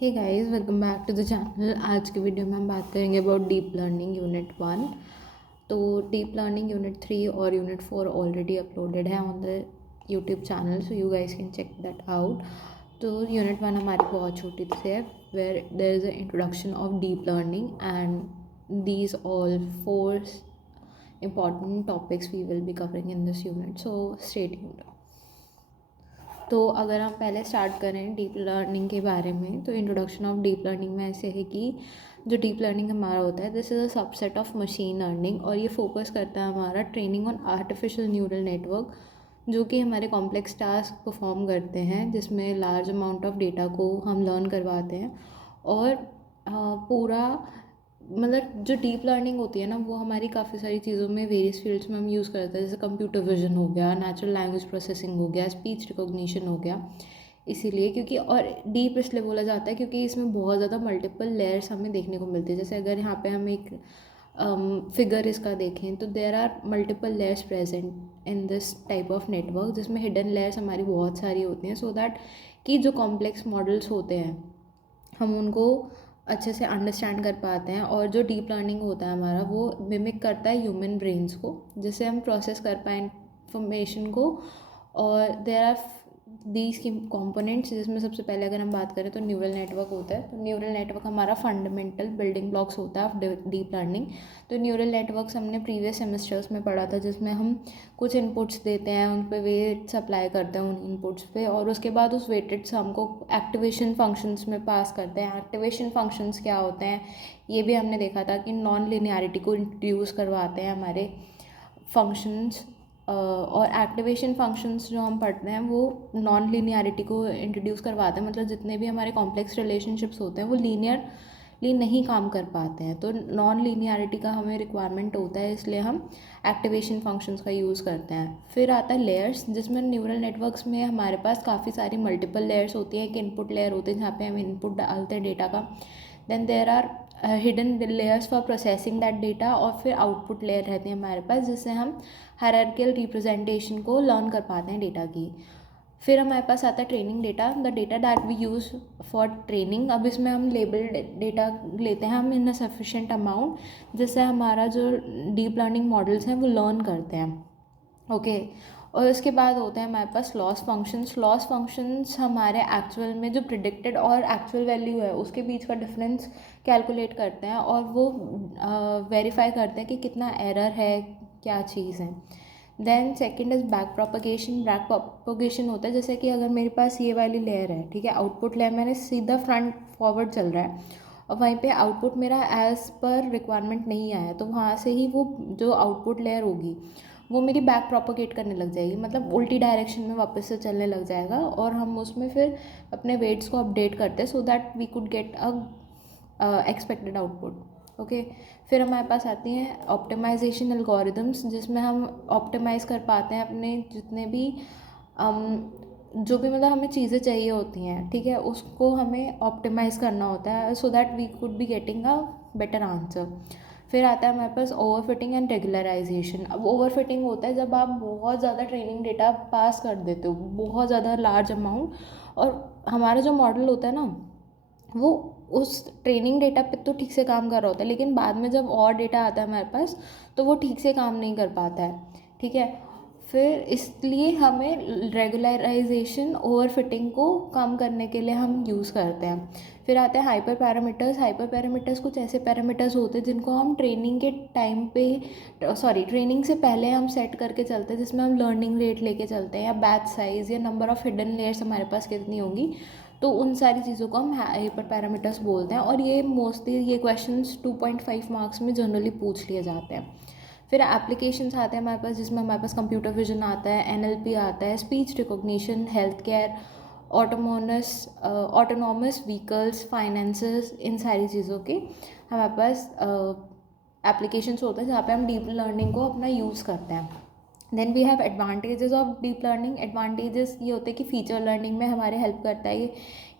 Hey guys, welcome back to the channel. आज की video में हम बात करेंगे अबाउट डीप लर्निंग यूनिट 1। तो डीप लर्निंग यूनिट 3 और यूनिट 4 ऑलरेडी अपलोडेड है on the YouTube channel, so you guys can check that out. तो यूनिट 1 हमारी बहुत छोटी सी है, where there is a introduction of deep learning and these all 4 important topics we will be covering in this unit, so stay tuned। तो अगर हम पहले स्टार्ट करें डीप लर्निंग के बारे में, तो इंट्रोडक्शन ऑफ डीप लर्निंग में ऐसे है कि जो डीप लर्निंग हमारा होता है, this is a subset of machine learning, और ये फोकस करता है हमारा training on artificial neural network, जो कि हमारे कॉम्प्लेक्स टास्क परफॉर्म करते हैं, जिसमें लार्ज अमाउंट ऑफ डेटा को हम लर्न करवाते हैं। और पूरा मतलब जो डीप लर्निंग होती है ना, वो हमारी काफ़ी सारी चीज़ों में वेरियस फील्ड्स में हम यूज़ करते हैं, जैसे कंप्यूटर विजन हो गया, नेचुरल लैंग्वेज प्रोसेसिंग हो गया, स्पीच रिकॉग्निशन हो गया। इसीलिए क्योंकि और डीप इसलिए बोला जाता है क्योंकि इसमें बहुत ज़्यादा मल्टीपल लेयर्स हमें देखने को मिलती है। जैसे अगर यहाँ पे हम एक फिगर इसका देखें, तो there are multiple layers present in this type of network, जिसमें हिडन लेयर्स हमारी बहुत सारी होती हैं, सो दैट कि जो कॉम्प्लेक्स मॉडल्स होते हैं हम उनको अच्छे से अंडरस्टैंड कर पाते हैं। और जो डीप लर्निंग होता है हमारा, वो मिमिक करता है ह्यूमन ब्रेन्स को, जिससे हम प्रोसेस कर पाएँ इंफॉर्मेशन को। और देयर आर दीज की कॉम्पोनेंट्स, जिसमें सबसे पहले अगर हम बात करें तो न्यूरल नेटवर्क होता है। तो न्यूरल नेटवर्क हमारा फंडामेंटल बिल्डिंग ब्लॉक्स होता है ऑफ डीप लर्निंग। तो न्यूरल नेटवर्क्स हमने प्रीवियस सेमेस्टर्स में पढ़ा था, जिसमें हम कुछ इनपुट्स देते हैं, उन पर वेट्स अप्लाई करते हैं उन इनपुट्स पे, और उसके बाद उस वेटेड हमको एक्टिवेशन फंक्शंस में पास करते हैं। एक्टिवेशन फंक्शंस क्या होते हैं, ये भी हमने देखा था कि नॉन लिनियरिटी को इंट्रोड्यूस करवाते हैं हमारे फंक्शंस। और एक्टिवेशन फंक्शंस जो हम पढ़ते हैं, वो नॉन लीनियरिटी को इंट्रोड्यूस करवाते हैं, मतलब जितने भी हमारे कॉम्प्लेक्स रिलेशनशिप्स होते हैं वो लीनियरली नहीं काम कर पाते हैं। तो नॉन लीनियरिटी का हमें रिक्वायरमेंट होता है, इसलिए हम एक्टिवेशन फंक्शंस का यूज़ करते हैं। फिर आता है लेयर्स, जिसमें न्यूरल नेटवर्क्स में हमारे पास काफ़ी सारी मल्टीपल लेयर्स होती हैं। एक इनपुट लेयर होती है जहाँ पे हम इनपुट डालते हैं डेटा का, then there are hidden layers for processing that data, और फिर आउटपुट लेयर रहती है हमारे पास, जिससे हम हायरार्कियल रिप्रेजेंटेशन को लर्न कर पाते हैं डेटा की। फिर हमारे पास आता है training data, the data that we use for training. अब इसमें हम लेबल्ड डेटा लेते हैं हम इन अ सफिशेंट अमाउंट, जिससे हमारा जो डीप लर्निंग मॉडल्स हैं वो लर्न करते हैं। ओके। और उसके बाद होते हैं हमारे पास लॉस फंक्शंस। लॉस फंक्शंस हमारे एक्चुअल में जो प्रिडिक्टेड और एक्चुअल वैल्यू है उसके बीच का डिफरेंस कैलकुलेट करते हैं, और वो वेरीफाई करते हैं कि कितना एरर है, क्या चीज़ है। Then second is back propagation. Back propagation होता है जैसे कि अगर मेरे पास ये वाली लेयर है, ठीक है, आउटपुट लेयर मैंने सीधा फ्रंट फॉरवर्ड चल रहा है, और वहीं पे आउटपुट मेरा एज़ पर रिक्वायरमेंट नहीं आया, तो वहाँ से ही वो जो आउटपुट लेयर होगी वो मेरी बैक प्रोपोगेट करने लग जाएगी, मतलब उल्टी डायरेक्शन में वापस से चलने लग जाएगा, और हम उसमें फिर अपने वेट्स को अपडेट करते हैं so that we could get a expected output. Okay. फिर हमारे पास आती हैं ऑप्टिमाइजेशन एल्गोरिदम्स, जिसमें हम ऑप्टिमाइज़ कर पाते हैं अपने जितने भी जो भी मतलब हमें चीज़ें चाहिए होती हैं, ठीक है, उसको हमें ऑप्टिमाइज़ करना होता है so that we could be getting a better answer. फिर आता है हमारे पास ओवरफिटिंग एंड रेगुलराइजेशन। अब ओवरफिटिंग होता है जब आप बहुत ज़्यादा ट्रेनिंग डेटा पास कर देते हो, बहुत ज़्यादा लार्ज अमाउंट, और हमारा जो मॉडल होता है ना, वो उस ट्रेनिंग डेटा पे तो ठीक से काम कर रहा होता है, लेकिन बाद में जब और डेटा आता है हमारे पास तो वो ठीक से काम नहीं कर पाता है, ठीक है। फिर इसलिए हमें रेगुलराइजेशन ओवरफिटिंग को कम करने के लिए हम यूज़ करते हैं। फिर आते हैं हाइपर पैरामीटर्स। हाइपर पैरामीटर्स कुछ ऐसे पैरामीटर्स होते हैं जिनको हम ट्रेनिंग के टाइम पे ट्रेनिंग से पहले हम सेट करके चलते हैं, जिसमें हम लर्निंग रेट लेके चलते हैं, या बैच साइज़, या नंबर ऑफ़ हिडन लेयर्स हमारे पास कितनी होंगी, तो उन सारी चीज़ों को हम हाइपर पैरामीटर्स बोलते हैं। और ये मोस्टली ये क्वेश्चंस 2.5 मार्क्स में जनरली पूछ लिए जाते हैं। फिर एप्लीकेशंस आते हैं हमारे पास, जिसमें हमारे पास कंप्यूटर विजन आता है, एनएलपी आता है, speech recognition, health care, autonomous vehicles, finances, इन सारी चीज़ों के हमारे पास एप्लीकेशंस होते हैं जहाँ पे हम डीप लर्निंग को अपना यूज़ करते हैं। Then we have advantages of deep learning. Advantages ये होते हैं कि फीचर लर्निंग में हमारे हेल्प करता है ये,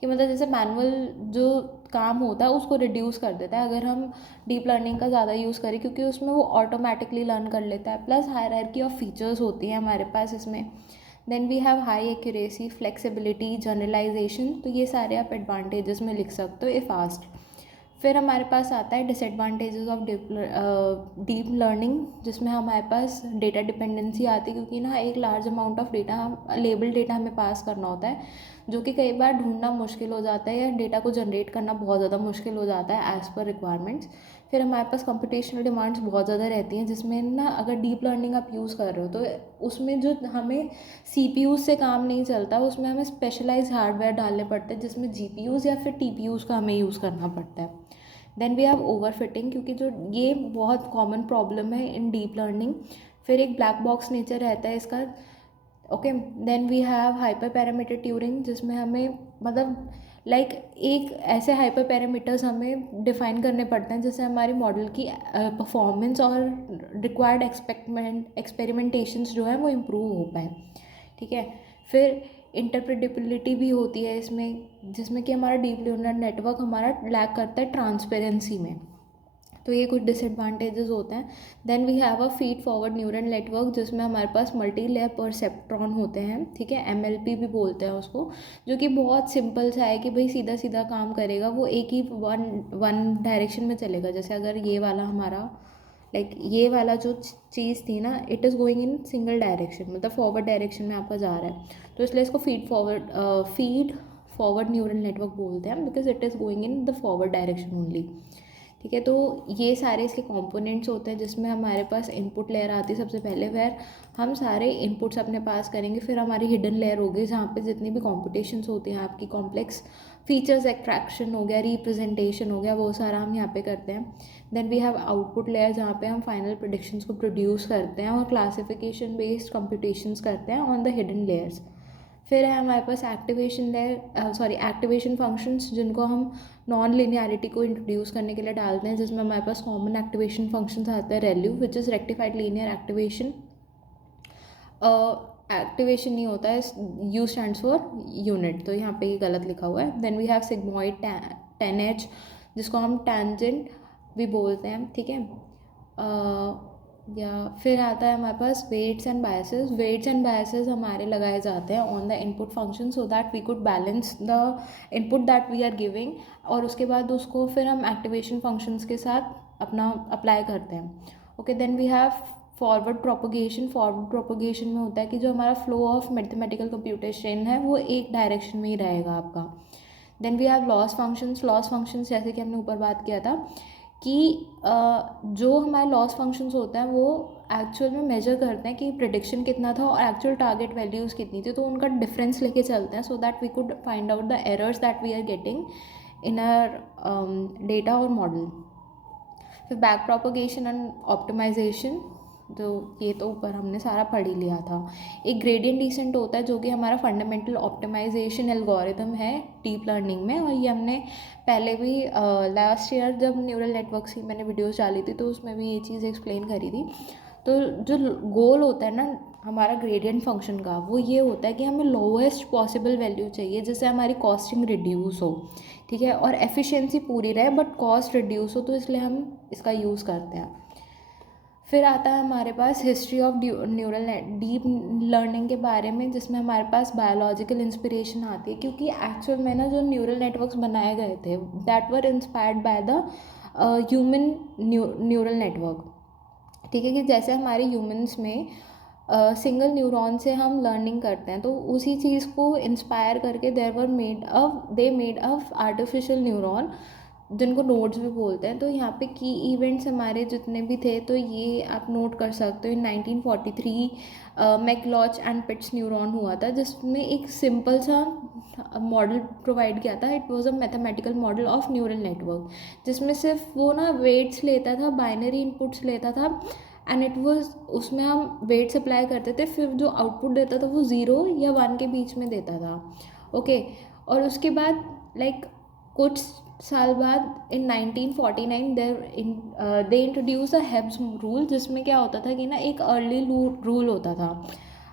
कि मतलब जैसे मैनुअल जो काम होता है उसको रिड्यूस कर देता है अगर हम डीप लर्निंग का ज़्यादा यूज़ करें, क्योंकि उसमें वो ऑटोमेटिकली लर्न कर लेता है। प्लस हायरार्की ऑफ फीचर्स होती है हमारे पास इसमें, then we have high accuracy, flexibility, generalization. तो ये सारे आप एडवांटेजेस में लिख सकते हो इफ़ आस्क्ड। फिर हमारे पास आता है डिसएडवांटेजेस ऑफ डीप लर्निंग, जिसमें हमारे पास डेटा डिपेंडेंसी आती है, क्योंकि ना एक लार्ज अमाउंट ऑफ डेटा, हम लेबल डेटा हमें पास करना होता है, जो कि कई बार ढूंढना मुश्किल हो जाता है या डेटा को जनरेट करना बहुत ज़्यादा मुश्किल हो जाता है एज़ पर रिक्वायरमेंट्स। फिर हमारे पास कंप्यूटेशनल डिमांड्स बहुत ज़्यादा रहती हैं, जिसमें ना अगर डीप लर्निंग आप यूज़ कर रहे हो तो उसमें जो हमें सीपीयूज़ से काम नहीं चलता, उसमें हमें स्पेशलाइज हार्डवेयर डालने पड़ते हैं, जिसमें जीपीयूज़ या फिर टीपीयूज़ का हमें यूज़ करना पड़ता है। Then we have over fitting, क्योंकि जो ये बहुत कॉमन प्रॉब्लम है इन डीप लर्निंग। फिर एक ब्लैक बॉक्स नेचर रहता है इसका। Okay, then we have hyper parameter tuning, जिसमें हमें मतलब एक ऐसे हाइपर पैरामीटर्स हमें डिफाइन करने पड़ते हैं जिससे हमारी मॉडल की परफॉर्मेंस और रिक्वायर्ड एक्सपेरिमेंटेशंस जो है वो इम्प्रूव हो पाए। ठीक है, फिर इंटरप्रेटेबिलिटी भी होती है इसमें, जिसमें कि हमारा डीप न्यूरल नेटवर्क हमारा लैक करता है ट्रांसपेरेंसी में। तो ये कुछ डिसएडवांटेजेस होते हैं। Then we have a feed forward neural network, जिसमें हमारे पास मल्टी लेयर परसेप्ट्रॉन होते हैं। ठीक है, एमएलपी भी बोलते हैं उसको, जो कि बहुत सिंपल सा है कि भाई सीधा सीधा काम करेगा, वो एक ही वन डायरेक्शन में चलेगा। जैसे अगर ये वाला हमारा ये वाला जो चीज़ थी ना, it is going in single direction, मतलब फॉरवर्ड डायरेक्शन में आपका जा रहा है, तो इसलिए इसको फीड फॉरवर्ड न्यूरल नेटवर्क बोलते हैं, because it is going in the forward direction only. ठीक है, तो ये सारे इसके कंपोनेंट्स होते हैं, जिसमें हमारे पास इनपुट लेयर आती है सबसे पहले, वह हम सारे इनपुट्स अपने पास करेंगे। फिर हमारी हिडन लेयर होगी, जहाँ पे जितनी भी कॉम्पिटिशन्स होती हैं आपकी, कॉम्प्लेक्स फीचर्स एक्सट्रैक्शन हो गया, रिप्रेजेंटेशन हो गया, वो सारा हम यहाँ पे करते हैं। Then we have output layer, जहाँ पे हम फाइनल प्रेडिक्शंस को प्रोड्यूस करते हैं और क्लासिफिकेशन बेस्ड कंप्यूटेशंस करते हैं ऑन द हिडन लेयर्स। फिर है हमारे पास एक्टिवेशन फंक्शंस, जिनको हम नॉन लिनियरिटी को इंट्रोड्यूस करने के लिए डालते हैं, जिसमें हमारे पास कॉमन एक्टिवेशन फंक्शंस आते हैं, ReLU which is rectified linear activation. Activation नहीं होता है, यू स्टैंड्स फॉर यूनिट, तो यहाँ पे ये गलत लिखा हुआ है। Then we have sigmoid 10H, जिसको हम टेंजेंट भी बोलते हैं। ठीक है, या फिर आता है हमारे पास weights and biases. Weights and biases हमारे लगाए जाते हैं on the input function, so that we could balance the input that we are giving, और उसके बाद उसको फिर हम एक्टिवेशन फंक्शंस के साथ अपना अप्लाई करते हैं। Okay, then we have forward propagation. Forward propagation में होता है कि जो हमारा फ्लो ऑफ मैथमेटिकल कंप्यूटेशन है वो एक डायरेक्शन में ही रहेगा आपका। Then we have loss functions. Loss functions जैसे कि हमने ऊपर बात किया था कि जो हमारे लॉस फंक्शंस होते हैं वो एक्चुअल में मेजर करते हैं कि प्रेडिक्शन कितना था और एक्चुअल टारगेट वैल्यूज़ कितनी थी, तो उनका डिफरेंस लेके चलते हैं, so that we could find out the errors that we are getting in our data और मॉडल। फिर बैक प्रोपोगेशन एंड ऑप्टिमाइजेशन, तो ये तो ऊपर हमने सारा पढ़ ही लिया था। एक ग्रेडियंट डिसेंट होता है, जो कि हमारा फंडामेंटल ऑप्टिमाइजेशन एल्गोरिथम है डीप लर्निंग में, और ये हमने पहले भी लास्ट ईयर जब न्यूरल नेटवर्क्स की मैंने वीडियोस डाली थी तो उसमें भी ये चीज़ एक्सप्लेन करी थी। तो जो गोल होता है ना हमारा ग्रेडियंट फंक्शन का, वो ये होता है कि हमें लोएस्ट पॉसिबल वैल्यू चाहिए जिससे हमारी कॉस्टिंग रिड्यूस हो। ठीक है, और एफिशिएंसी पूरी रहे बट कॉस्ट रिड्यूस हो, तो इसलिए हम इसका यूज़ करते हैं। फिर आता है हमारे पास history of neural deep learning के बारे में, जिसमें हमारे पास बायोलॉजिकल इंस्पिरेशन आती है, क्योंकि एक्चुअल में ना जो न्यूरल नेटवर्क्स बनाए गए थे that were inspired by the human neural network. ठीक है, कि जैसे हमारे ह्यूमंस में सिंगल न्यूरॉन से हम लर्निंग करते हैं, तो उसी चीज़ को इंस्पायर करके they made a artificial neuron, जिनको नोड्स भी बोलते हैं। तो यहाँ पे की इवेंट्स हमारे जितने भी थे, तो ये आप नोट कर सकते हो। इन 1943 मैकलॉच एंड पिट्स न्यूरॉन हुआ था, जिसमें एक सिंपल सा मॉडल प्रोवाइड किया था। It was a mathematical model of neural network, जिसमें सिर्फ वो ना वेट्स लेता था, बाइनरी इनपुट्स लेता था, एंड इट वाज उसमें हम वेट्स अप्लाई करते थे, फिर जो आउटपुट देता था वो 0 या 1 के बीच में देता था। ओके, और उसके बाद कुछ साल बाद इन 1949 दे इंट्रोड्यूस अ हेब्स रूल, जिसमें क्या होता था कि ना एक अर्ली रूल होता था।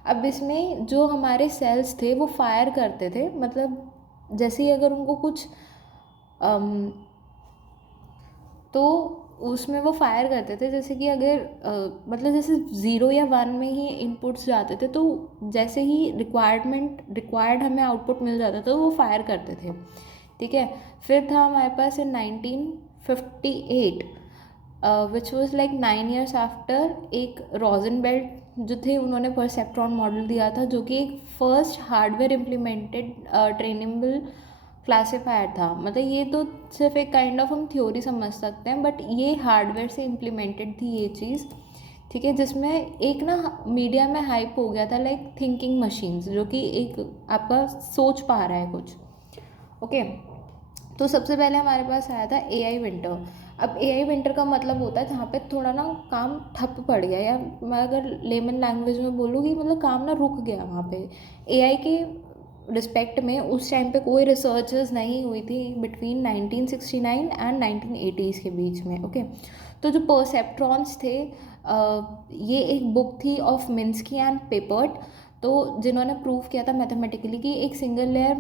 अब इसमें जो हमारे सेल्स थे वो फायर करते थे, मतलब जैसे ही अगर उनको कुछ तो उसमें वो फायर करते थे, जैसे कि अगर मतलब जैसे 0 या 1 में ही इनपुट्स जाते थे, तो जैसे ही रिक्वायर्ड हमें आउटपुट मिल जाता था तो वो फायर करते थे, ठीक है। फिर था हमारे पास इन 1958, which was like 9 years after, एक रोजनबेल्ट जो थे उन्होंने परसेप्ट्रॉन मॉडल दिया था, जो कि एक first hardware implemented trainable classifier था। मतलब ये तो सिर्फ एक काइंड ऑफ हम थ्योरी समझ सकते हैं, बट ये हार्डवेयर से इम्प्लीमेंटेड थी ये चीज़, ठीक है। जिसमें एक ना मीडिया में हाइप हो गया था लाइक थिंकिंग मशीन्स, जो कि एक आपका सोच पा रहा है कुछ, ओके। तो सबसे पहले हमारे पास आया था AI विंटर। अब AI विंटर का मतलब होता है जहाँ पे थोड़ा ना काम ठप पड़ गया, या मैं अगर लेमन लैंग्वेज में बोलूँगी मतलब काम ना रुक गया वहाँ पे। AI के रिस्पेक्ट में उस टाइम पे कोई रिसर्चेस नहीं हुई थी बिटवीन 1969 एंड 1980s के बीच में, ओके। तो जो परसेप्ट्रॉन्स थे, ये एक बुक थी ऑफ मिन्स्की एंड पेपर्ट, तो जिन्होंने प्रूव किया था मैथमेटिकली कि एक सिंगल लेयर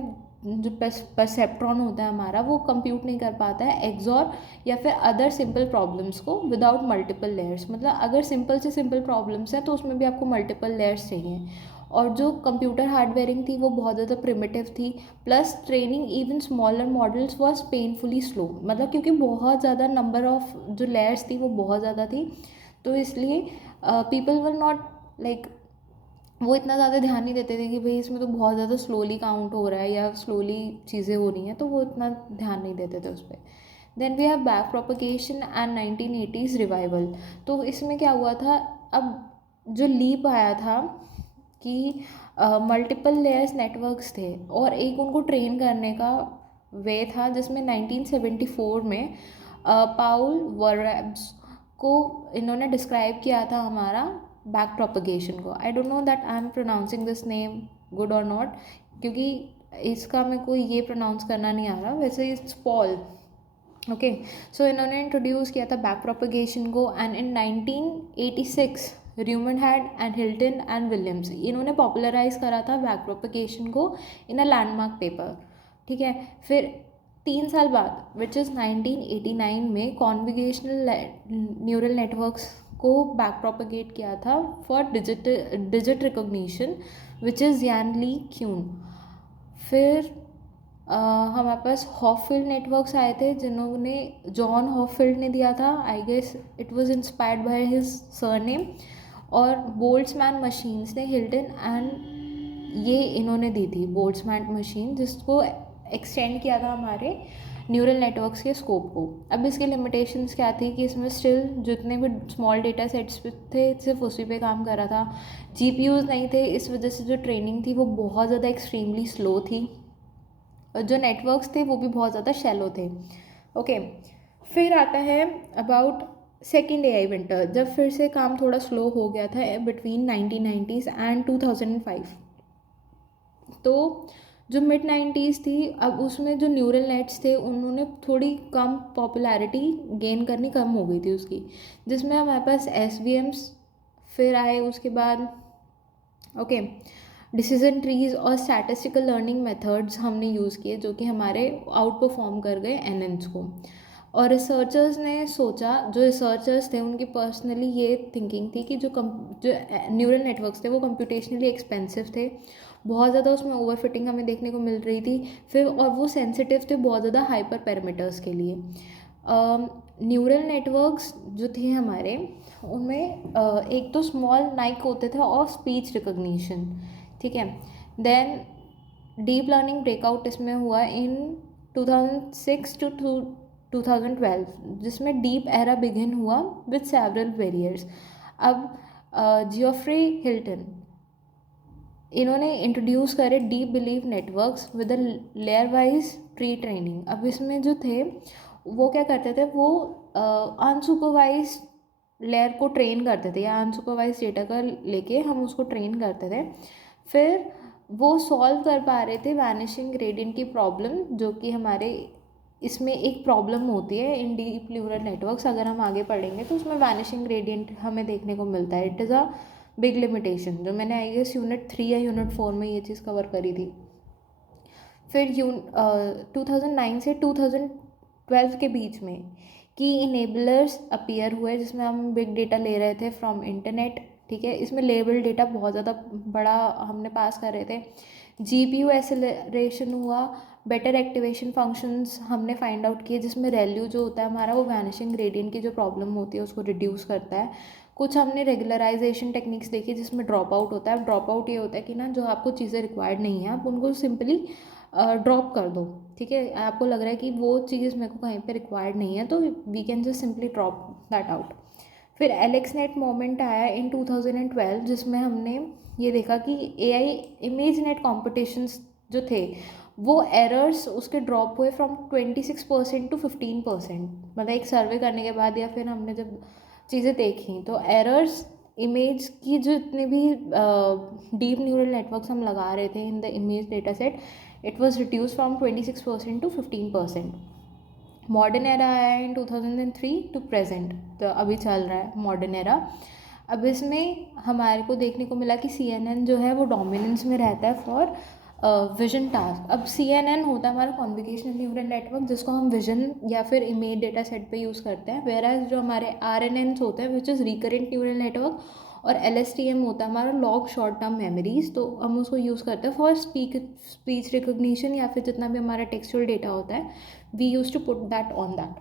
जो परसेप्ट्रॉन होता है हमारा, वो कंप्यूट नहीं कर पाता है एक्सॉर या फिर अदर सिंपल प्रॉब्लम्स को विदाउट मल्टीपल लेयर्स। मतलब अगर सिंपल से सिंपल प्रॉब्लम्स हैं तो उसमें भी आपको मल्टीपल लेयर्स चाहिए। और जो कंप्यूटर हार्डवेयरिंग थी वो बहुत ज़्यादा प्रिमिटिव थी, plus training even smaller models was painfully slow, मतलब क्योंकि बहुत ज़्यादा नंबर ऑफ जो लेयर्स थी वो बहुत ज़्यादा थी, तो इसलिए पीपल वर नॉट लाइक, वो इतना ज़्यादा ध्यान नहीं देते थे कि भाई इसमें तो बहुत ज़्यादा स्लोली काउंट हो रहा है या स्लोली चीज़ें हो रही हैं, तो वो इतना ध्यान नहीं देते थे उस पर। Then we have back propagation and 1980s revival. तो इसमें क्या हुआ था, अब जो लीप आया था कि मल्टीपल लेयर्स नेटवर्क्स थे और एक उनको ट्रेन करने का वे था, जिसमें 1974 में पाउल वर्ब्स को इन्होंने डिस्क्राइब किया था हमारा बैक प्रोपगेशन को। I don't know that I am pronouncing this name good और नॉट, क्योंकि इसका मेरे को ये प्रोनाउंस करना नहीं आ रहा, वैसे इट्स पॉल, ओके। सो इन्होंने इंट्रोड्यूस किया था बैक प्रोपगेशन को, and in 1986 र्यूमन had and Hilton and Williams, इन्होंने पॉपुलराइज करा था बैक प्रोपगेशन को इन अ लैंडमार्क पेपर, ठीक है। फिर 3 साल बाद विच इज़ 1989 में कॉन्विगेशनल न्यूरल नेटवर्क्स को बैक प्रोपगेट किया था for digit recognition which is यान ली क्यून। फिर हमारे पास हॉफील्ड नेटवर्क्स आए थे, जिन्होंने जॉन हॉफील्ड ने दिया था, I guess it was inspired by his surname. और बोल्ट्जमैन मशीन्स ने हिल्टन एंड ये इन्होंने दी थी बोल्ट्जमैन मशीन, जिसको एक्सटेंड किया था हमारे न्यूरल नेटवर्क्स के स्कोप को। अब इसके लिमिटेशंस क्या थी कि इसमें स्टिल जितने भी स्मॉल डेटा सेट्स थे सिर्फ उसी पे काम कर रहा था, GPUs नहीं थे, इस वजह से जो ट्रेनिंग थी वो बहुत ज़्यादा एक्सट्रीमली स्लो थी, और जो नेटवर्क्स थे वो भी बहुत ज़्यादा शैलो थे, ओके। फिर आता है अबाउट सेकेंड AI विंटर, जब फिर से काम थोड़ा स्लो हो गया था बिटवीन 1990s एंड 2005। तो जो मिड 90s थी, अब उसमें जो न्यूरल नेट्स थे उन्होंने थोड़ी कम पॉपुलैरिटी गेन करनी कम हो गई थी उसकी, जिसमें हमारे पास SVMs फिर आए उसके बाद, ओके। डिसीजन ट्रीज और स्टैटिस्टिकल लर्निंग मेथड्स हमने यूज़ किए, जो कि हमारे आउट परफॉर्म कर गए NNs को। और रिसर्चर्स ने सोचा, जो रिसर्चर्स थे उनकी पर्सनली ये थिंकिंग थी कि जो न्यूरल नेटवर्क्स थे वो कंप्यूटेशनली एक्सपेंसिव थे, बहुत ज़्यादा उसमें ओवरफिटिंग हमें देखने को मिल रही थी, फिर और वो सेंसिटिव थे बहुत ज़्यादा हाइपर पैरामीटर्स के लिए। न्यूरल नेटवर्क्स जो थे हमारे, उनमें एक तो स्मॉल नाइक होते थे और स्पीच रिकॉग्निशन, ठीक है। देन डीप लर्निंग ब्रेकआउट इसमें हुआ इन 2006 टू 2012, जिसमें डीप एरा बिगिन हुआ विद सेवरल वेरियर्स। अब जियोफ्रे हिल्टन इन्होंने इंट्रोड्यूस करे deep believe networks with a layer wise pre training. अब इसमें जो थे वो क्या करते थे, वो अनसुपरवाइज लेयर को ट्रेन करते थे, या अनसुपरवाइज डेटा का लेके हम उसको ट्रेन करते थे। फिर वो सॉल्व कर पा रहे थे वैनिशिंग ग्रेडियंट की प्रॉब्लम, जो कि हमारे इसमें एक प्रॉब्लम होती है इन डीप न्यूरल नेटवर्क्स, अगर हम आगे पढ़ेंगे तो उसमें वैनिशिंग ग्रेडियंट हमें देखने को मिलता है। It is a big limitation, जो मैंने आई गेस यूनिट 3 या यूनिट 4 में ये चीज़ कवर करी थी। फिर 2009 से 2012 के बीच में की इनेबलर्स अपीयर हुए जिसमें हम बिग डेटा ले रहे थे फ्रॉम इंटरनेट, ठीक है। इसमें लेबल डेटा बहुत ज़्यादा बड़ा हमने पास कर रहे थे। जीपीयू एक्सेलरेशन हुआ, बेटर एक्टिवेशन फंक्शंस हमने फाइंड आउट किए जिसमें रेल्यू जो होता है हमारा वो वैनिशिंग ग्रेडियंट की जो प्रॉब्लम होती है उसको रिड्यूस करता है। कुछ हमने रेगुलराइजेशन टेक्निक्स देखी जिसमें ड्रॉप आउट होता है। ड्रॉप आउट ये होता है कि ना जो आपको चीज़ें रिक्वायर्ड नहीं है आप उनको सिंपली ड्रॉप कर दो, ठीक है। आपको लग रहा है कि वो चीज़ मेरे को कहीं पे रिक्वायर्ड नहीं है तो we can just simply drop that out. फिर एलेक्सनेट मोमेंट आया इन 2012 जिसमें हमने ये देखा कि एआई इमेज नेट कॉम्पिटिशन्स जो थे वो एरर्स उसके ड्रॉप हुए फ्रॉम 26% टू 15%। मतलब एक सर्वे करने के बाद या फिर हमने जब चीज़ें देखी तो एरर्स इमेज की जो इतने भी डीप न्यूरल नेटवर्क्स हम लगा रहे थे in the image data set, it was reduce from 26% to 15%। Modern era आया इन 2003 टू प्रेजेंट, तो अभी चल रहा है मॉडर्न एरा। अब इसमें हमारे को देखने को मिला कि CNN जो है वो डोमिनेंस में रहता है फॉर विजन टास्क। अब CNN होता है हमारा कॉन्वोकेशनल न्यूरल नेटवर्क जिसको हम विजन या फिर इमेज डेटा सेट पे यूज़ करते हैं, वेराज जो हमारे RNNs होते हैं which is recurrent neural network, और LSTM होता है हमारा लॉन्ग शॉर्ट टर्म मेमोरीज, तो हम उसको यूज़ करते हैं फॉर स्पीच रिकोगनीशन या फिर जितना भी हमारा टेक्सचुअल डेटा होता है we use to put that on that,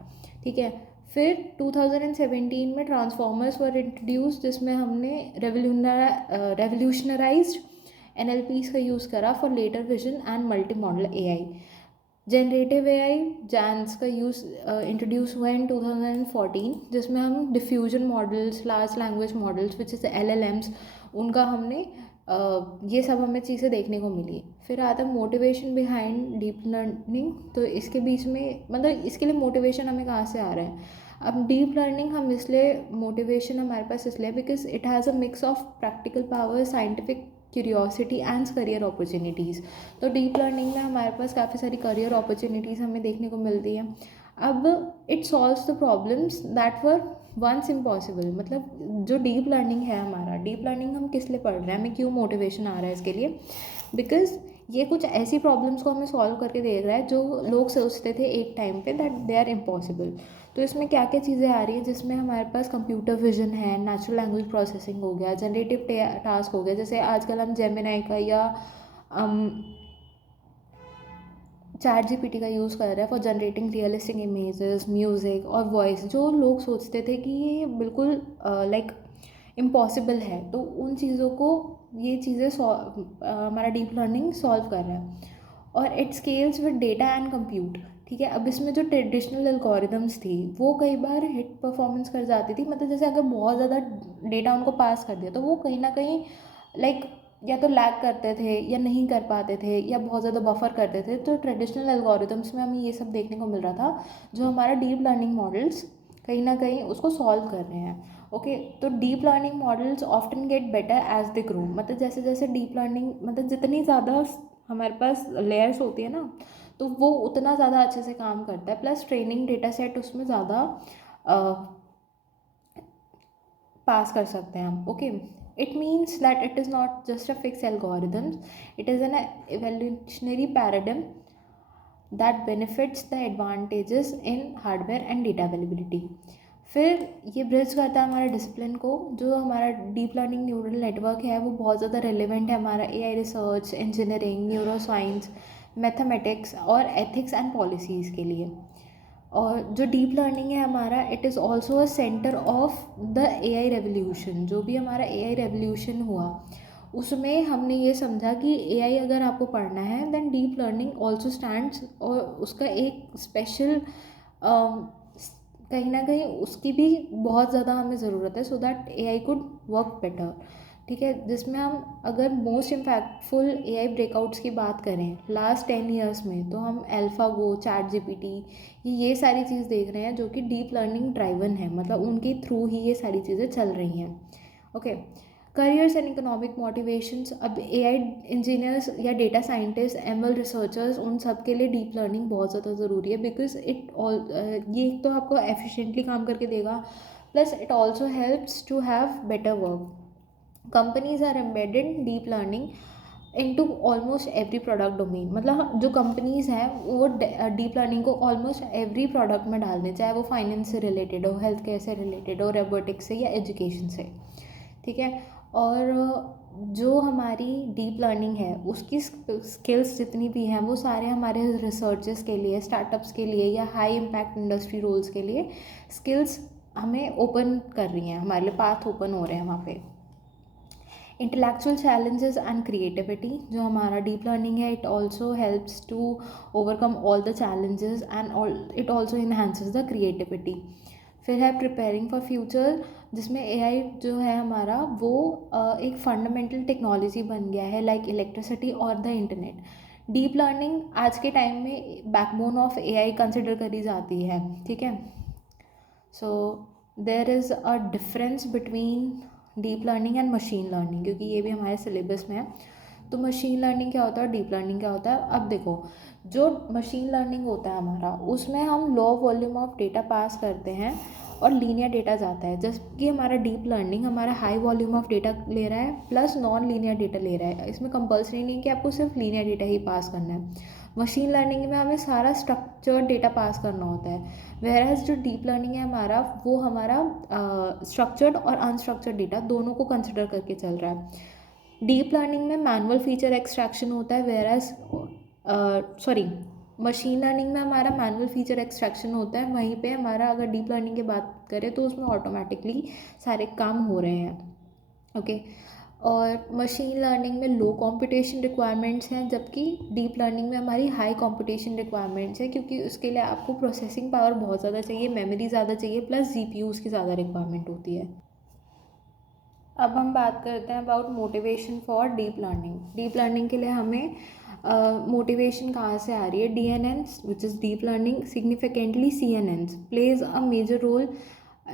ठीक है। फिर 2017 में ट्रांसफॉर्मर्स वर इंट्रोड्यूस जिसमें हमने रेवोल्यूशनराइज्ड NLPs का यूज़ करा for later vision and multi model AI। Generative AI GANs का यूज़ इंट्रोड्यूस हुआ इन 2014 जिसमें हम diffusion models, large language models which is LLMs, उनका हमने ये सब हमें चीज़ें देखने को मिली। फिर आता है मोटिवेशन बिहाइंड डीप लर्निंग, तो इसके बीच में मतलब इसके लिए मोटिवेशन हमें कहाँ से आ रहा है। अब डीप लर्निंग हम इसलिए मोटिवेशन हमारे पास इसलिए because it has a mix of practical power, scientific curiosity and career opportunities. तो डीप लर्निंग में हमारे पास काफ़ी सारी करियर अपॉर्चुनिटीज़ हमें देखने को मिलती है। अब it solves the problems that were once impossible. मतलब जो डीप लर्निंग है हमारा, डीप लर्निंग हम किस लिए पढ़ रहे हैं, हमें क्यों मोटिवेशन आ रहा है इसके लिए, बिकॉज ये कुछ ऐसी प्रॉब्लम्स को हमें सॉल्व करके दे रहा है जो लोग सोचते थे एक टाइम पे दैट दे आर इम्पॉसिबल। तो इसमें क्या क्या चीज़ें आ रही हैं जिसमें हमारे पास कंप्यूटर विजन है, नेचुरल लैंग्वेज प्रोसेसिंग हो गया, जनरेटिव टास्क हो गया, जैसे आजकल हम जेमिनाई का या ChatGPT का यूज़ कर रहे हैं for generating realistic images, music और वॉइस, जो लोग सोचते थे कि ये बिल्कुल लाइक इम्पॉसिबल है, तो उन चीज़ों को ये चीज़ें हमारा डीप लर्निंग सॉल्व कर रहा है। और it scales with data and compute, ठीक है। अब इसमें जो ट्रेडिशनल एल्गोरिदम्स थी वो कई बार हिट परफॉर्मेंस कर जाती थी, मतलब जैसे अगर बहुत ज़्यादा डेटा उनको पास कर दिया तो वो कहीं ना कहीं लाइक या तो लैग करते थे या नहीं कर पाते थे या बहुत ज़्यादा बफर करते थे। तो ट्रेडिशनल एल्गोरिदम्स में हमें ये सब देखने को मिल रहा था जो हमारा डीप लर्निंग मॉडल्स कहीं ना कहीं उसको सॉल्व कर रहे हैं। ओके, तो deep learning models often get better as they grow, मतलब जैसे जैसे डीप लर्निंग मतलब जितनी ज़्यादा हमारे पास लेयर्स होती है ना तो वो उतना ज़्यादा अच्छे से काम करता है, प्लस ट्रेनिंग डेटा सेट उसमें ज़्यादा पास कर सकते हैं हम। Okay, it means that it is not just a fix algorithms, it is an evolutionary paradigm that benefits the advantages in hardware and data availability. फिर ये ब्रिज करता है हमारे डिसिप्लिन को, जो हमारा डीप लर्निंग न्यूरल नेटवर्क है वो बहुत ज़्यादा रेलिवेंट है हमारा AI research, engineering, neuro science, mathematics और एथिक्स एंड पॉलिसीज़ के लिए। और जो डीप लर्निंग है हमारा, it is also a centre of the AI revolution. जो भी हमारा AI रेवोल्यूशन हुआ उसमें हमने ये समझा कि AI अगर आपको पढ़ना है then deep learning also stands, और उसका एक स्पेशल कहीं ना कहीं उसकी भी बहुत ज़्यादा हमें ज़रूरत है so that AI could work better, ठीक है। जिसमें हम अगर मोस्ट इम्पैक्टफुल AI ब्रेकआउट्स की बात करें लास्ट 10 ईयर्स में तो हम AlphaGo, ChatGPT ये सारी चीज़ देख रहे हैं जो कि डीप लर्निंग ड्राइवन है, मतलब उनके थ्रू ही ये सारी चीज़ें चल रही हैं। Okay, careers and economic motivations, अब AI इंजीनियर्स या डेटा साइंटिस्ट, ML रिसर्चर्स, उन सब के लिए डीप लर्निंग बहुत ज़्यादा ज़रूरी है बिकॉज ये एक तो आपको एफिशिएंटली काम करके देगा, plus it also helps to have better work. Companies are embedding deep learning into almost every product domain, मतलब जो कंपनीज़ हैं वो डीप लर्निंग को ऑलमोस्ट एवरी प्रोडक्ट में डाल दें, चाहे वो फाइनेंस से रिलेटेड हो, हेल्थ केयर से रिलेटेड हो, रोबोटिक्स से या एजुकेशन से, ठीक है। और जो हमारी डीप लर्निंग है उसकी स्किल्स जितनी भी हैं वो सारे हमारे रिसर्चेस के लिए, स्टार्टअप्स के लिए या हाई इम्पैक्ट इंडस्ट्री रोल्स के लिए स्किल्स हमें ओपन कर रही हैं, हमारे लिए पाथ ओपन हो रहे हैं वहाँ पे। इंटेलेक्चुअल चैलेंजेस एंड क्रिएटिविटी, जो हमारा डीप लर्निंग है, it also helps to overcome all the challenges and it also enhances the creativity. फिर है प्रिपेयरिंग फॉर फ्यूचर, जिसमें एआई जो है हमारा वो एक फंडामेंटल टेक्नोलॉजी बन गया है लाइक इलेक्ट्रिसिटी और द इंटरनेट। डीप लर्निंग आज के टाइम में बैकबोन ऑफ एआई कंसिडर करी जाती है, ठीक है। So there is a difference between deep learning and machine learning, क्योंकि ये भी हमारे सिलेबस में है। तो मशीन लर्निंग क्या होता है, डीप लर्निंग क्या होता है। अब देखो, जो मशीन लर्निंग होता है हमारा, उसमें हम low volume of data pass करते हैं और लीनियर डेटा जाता है, जबकि हमारा डीप लर्निंग हमारा हाई वॉल्यूम ऑफ डेटा ले रहा है प्लस नॉन लीनियर डेटा ले रहा है। इसमें कंपल्सरी नहीं कि आपको सिर्फ लीनियर डेटा ही पास करना है। मशीन लर्निंग में हमें सारा स्ट्रक्चर्ड डेटा पास करना होता है, वेयरएज जो डीप लर्निंग है हमारा, वो हमारा स्ट्रक्चर्ड और अनस्ट्रक्चर्ड डेटा दोनों को कंसिडर करके चल रहा है। डीप लर्निंग में मैनुअल फीचर एक्सट्रैक्शन होता है, वेयरएज मशीन लर्निंग में हमारा मैनुअल फीचर एक्सट्रैक्शन होता है। वहीं पे हमारा अगर डीप लर्निंग की बात करें तो उसमें ऑटोमेटिकली सारे काम हो रहे हैं, ओके। और मशीन लर्निंग में लो कंप्यूटेशन रिक्वायरमेंट्स हैं, जबकि डीप लर्निंग में हमारी हाई कंप्यूटेशन रिक्वायरमेंट्स है, क्योंकि उसके लिए आपको प्रोसेसिंग पावर बहुत ज़्यादा चाहिए, मेमोरी ज़्यादा चाहिए, प्लस जीपीयूज़ की ज़्यादा रिक्वायरमेंट होती है। अब हम बात करते हैं about motivation for deep learning. Deep learning के लिए हमें मोटिवेशन कहाँ से आ रही है। DNNs which is deep learning significantly CNNs plays a major role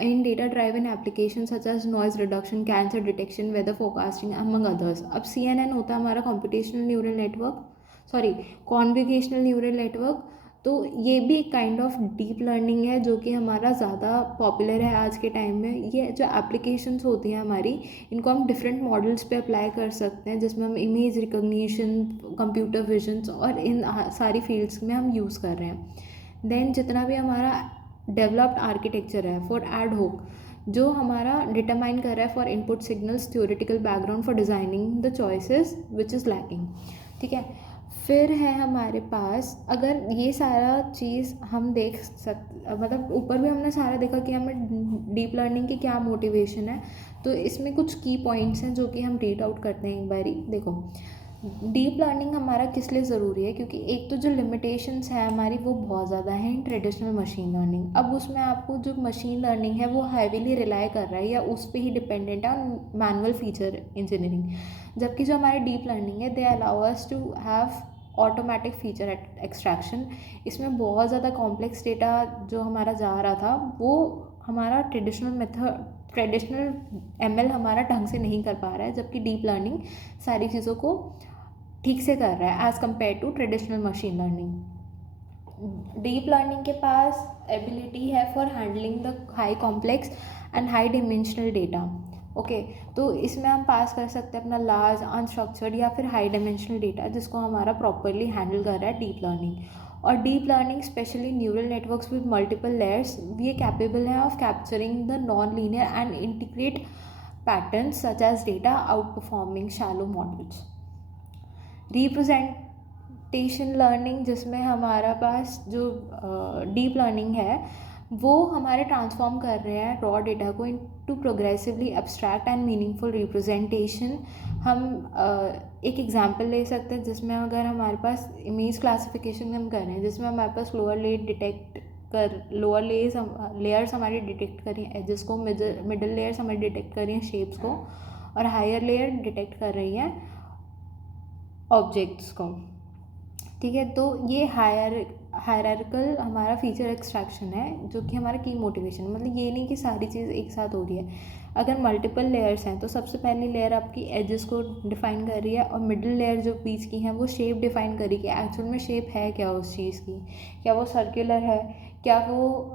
in data driven applications such as noise reduction, cancer detection, weather forecasting among others। अब CNN होता है हमारा computational neural network, convolutional neural network। तो ये भी एक kind of deep learning है जो कि हमारा ज़्यादा पॉपुलर है आज के टाइम में। ये जो एप्लीकेशंस होती हैं हमारी, इनको हम डिफरेंट मॉडल्स पे अप्लाई कर सकते हैं, जिसमें हम इमेज रिकॉग्निशन, कंप्यूटर विजन्स और इन सारी फील्ड्स में हम यूज़ कर रहे हैं। देन जितना भी हमारा डेवलप्ड आर्किटेक्चर है फॉर एड होक, जो हमारा डिटरमाइन कर रहा है for input signals, theoretical background for designing the choices which is lacking, ठीक है। फिर है हमारे पास, अगर ये सारा चीज़ हम देख मतलब ऊपर भी हमने सारा देखा कि हमें डीप लर्निंग की क्या मोटिवेशन है, तो इसमें कुछ की पॉइंट्स हैं जो कि हम रीड आउट करते हैं एक बारी। देखो, डीप लर्निंग हमारा किस लिए ज़रूरी है, क्योंकि एक तो जो लिमिटेशंस है हमारी वो बहुत ज़्यादा हैं इन ट्रेडिशनल मशीन लर्निंग। अब उसमें आपको जो मशीन लर्निंग है वो हैवीली रिलाई कर रहा है या उस पर ही डिपेंडेंट है ऑन मैनुअल फीचर इंजीनियरिंग, जबकि जो हमारी डीप लर्निंग है they allow us to have automatic feature extraction. इसमें बहुत ज़्यादा कॉम्प्लेक्स डेटा जो हमारा जा रहा था वो हमारा ट्रेडिशनल ML हमारा ढंग से नहीं कर पा रहा है, जबकि डीप लर्निंग सारी चीज़ों को ठीक से कर रहा है as compare to traditional machine learning. Deep learning के पास एबिलिटी है for handling the high complex and high dimensional data, okay. तो इसमें हम पास कर सकते हैं अपना लार्ज अनस्ट्रक्चर्ड या फिर हाई डिमेंशनल डेटा, जिसको हमारा प्रॉपरली हैंडल कर रहा है डीप लर्निंग। और deep learning specially neural networks with multiple layers, ये कैपेबल है of capturing the non linear and integrate patterns such as data outperforming shallow models. Representation learning, जिसमें हमारा पास जो डीप लर्निंग है वो हमारे ट्रांसफॉर्म कर रहे हैं रॉ डेटा को into progressively abstract and meaningful representation. हम एक एग्जांपल ले सकते हैं, जिसमें अगर हमारे पास इमेज क्लासिफिकेशन हम कर रहे हैं, जिसमें हमारे पास लोअर लेयर्स हमारी डिटेक्ट करी हैं एजेस को, मिडल लेयर्स हमारी डिटेक्ट कर रही हैं शेप्स को, और हायर लेयर डिटेक्ट कर रही हैं ऑब्जेक्ट्स को, ठीक है। तो ये हायरार्किकल हमारा फीचर एक्सट्रैक्शन है जो कि हमारा की मोटिवेशन, मतलब ये नहीं कि सारी चीज़ एक साथ हो रही है। अगर मल्टीपल लेयर्स हैं तो सबसे पहली लेयर आपकी एजेस को डिफ़ाइन कर रही है, और मिडिल लेयर जो बीच की हैं वो शेप डिफ़ाइन कर रही है कि एक्चुअल में शेप है क्या उस चीज़ की, क्या वो सर्कुलर है, क्या वो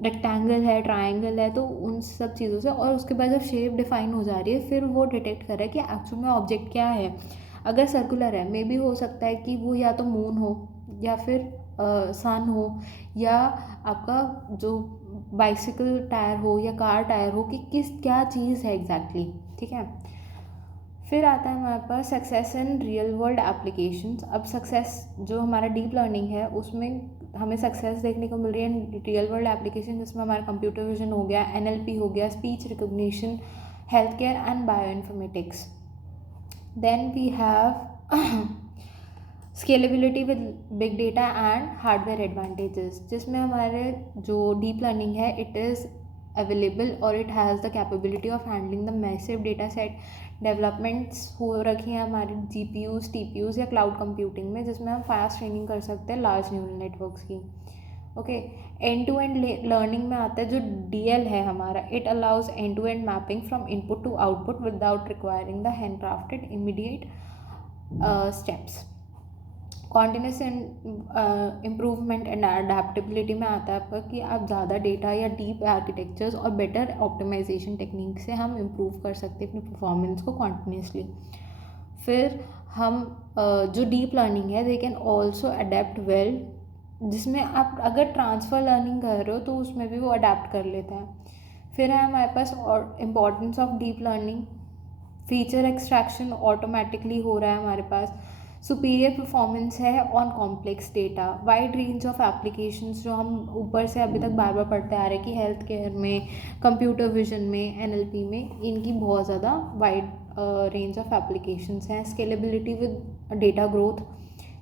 रेक्टेंगल है, ट्रायंगल है, तो उन सब चीज़ों से, और उसके बाद जब शेप डिफाइन हो जा रही है फिर वो डिटेक्ट कर रहा है कि एक्चुअल में ऑब्जेक्ट क्या है। अगर सर्कुलर है मे बी हो सकता है कि वो या तो मून हो या फिर सन हो या आपका जो बाइसिकल टायर हो या कार टायर हो, कि किस क्या चीज़ है एग्जैक्टली। ठीक है, फिर आता है हमारे पास success in real world applications. अब सक्सेस जो हमारा डीप लर्निंग है उसमें हमें सक्सेस देखने को मिल रही है रियल वर्ल्ड एप्लीकेशन, जिसमें हमारा कंप्यूटर विजन हो गया, एनएलपी हो गया, speech recognition, health care and bioinformatics. Then we have scalability with big data and hardware advantages, जिसमें हमारे जो डीप लर्निंग है इट इज़ अवेलेबल और it has the capability of handling the massive data set. Developments हो रखी हैं हमारी GPUs, TPUs या क्लाउड कंप्यूटिंग में, जिसमें हम फास्ट ट्रेनिंग कर सकते हैं लार्ज न्यूरल नेटवर्क्स की। Okay, end to end learning में आता है जो DL है हमारा, it allows end to end mapping from input to output without requiring the hand crafted immediate steps. Continuous improvement and adaptability में आता है आपका कि आप ज़्यादा डेटा या डीप आर्किटेक्चर्स और बेटर ऑप्टिमाइजेशन टेक्निक से हम इम्प्रूव कर सकते हैं अपनी परफॉर्मेंस को कॉन्टिन्यूसली। फिर हम जो डीप लर्निंग है they can also adapt well, जिसमें आप अगर ट्रांसफ़र लर्निंग कर रहे हो तो उसमें भी वो अडेप्ट कर लेता है। फिर है हमारे पास और importance of deep learning, feature extraction automatically हो रहा है हमारे पास, सुपीरियर परफॉर्मेंस है on complex data, wide range of applications जो हम ऊपर से अभी तक बार बार पढ़ते आ रहे हैं कि हेल्थ केयर में, कंप्यूटर विजन में, NLP में, इनकी बहुत ज़्यादा वाइड रेंज ऑफ एप्लीकेशंस हैं। स्केलेबिलिटी विद डेटा ग्रोथ,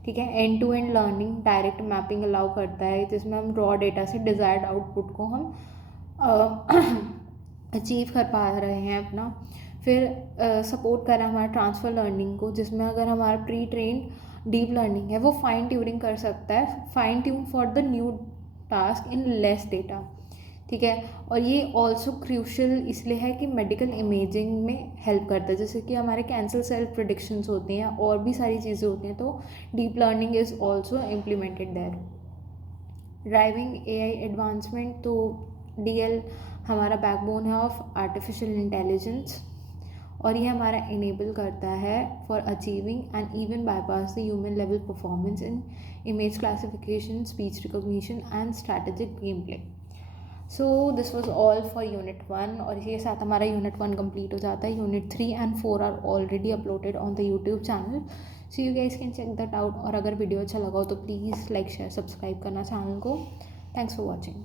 ठीक है, end to end learning, direct mapping allow करता है जिसमें हम रॉ डेटा से डिज़ायर्ड आउटपुट को हम अचीव कर पा रहे हैं अपना। फिर सपोर्ट कर रहा है हमारा ट्रांसफ़र लर्निंग को, जिसमें अगर हमारा प्री ट्रेंड डीप लर्निंग है वो फाइन ट्यूनिंग कर सकता है, fine tune for the new task in less data. ठीक है, और ये ऑल्सो क्रूशल इसलिए है कि मेडिकल इमेजिंग में हेल्प करता है, जैसे कि हमारे कैंसर सेल प्रिडिक्शंस होती हैं और भी सारी चीज़ें होती हैं, तो deep learning is also implemented there. Driving AI advancement, तो DL हमारा बैकबोन है ऑफ आर्टिफिशियल इंटेलिजेंस, और ये हमारा इनेबल करता है for achieving and even bypass the human level performance in image classification, speech recognition and strategic game play. So this was all for unit 1, और इसके साथ हमारा यूनिट 1 कंप्लीट हो जाता है। Unit 3 and 4 are already uploaded on the YouTube channel, so you guys can check that out. और अगर video अच्छा लगा हो तो प्लीज़ लाइक, शेयर, सब्सक्राइब करना चैनल को। Thanks for watching.